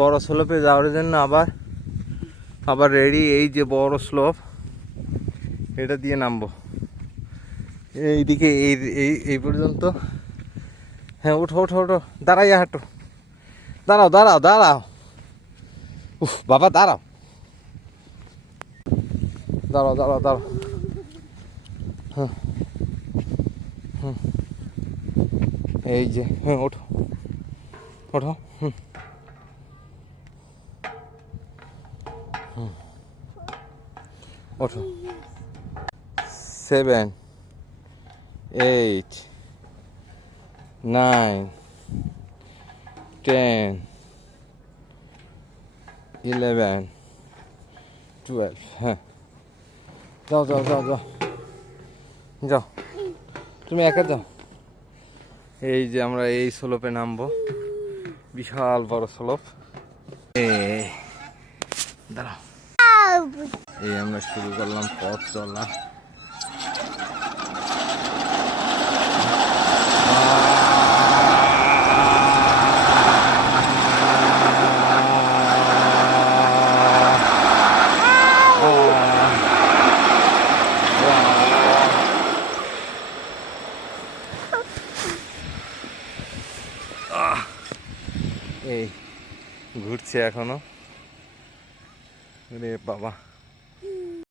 বড় স্লোপে যাওয়ার জন্য আবার রেডি। এই যে বড় স্লোপ, এটা দিয়ে নামবো এইদিকে, এই এই এই পর্যন্ত। হ্যাঁ, ওঠো ওঠো ওঠো, দাঁড়াইয়া হাঁটো, দাঁড়াও দাঁড়াও দাঁড়াও, উফ বাবা দাঁড়াও, দাঁড়াও দাঁড়াও দাঁড়াও। হ্যাঁ হুম, এই যে, হ্যাঁ ওঠো ওঠো, হুম হুম, ওঠো। 7, 8, 9, 10, 11, 12, হ্যাঁ যাও যাও যাও যাও যাও, তুমি একা যাও। এই যে আমরা এই স্লোপে নামবো, বিশাল বড় স্লোপ। দাঁড়াও, এই আমরা শুরু করলাম পথ চলা। এই ঘুরছে এখনো রে বাবা।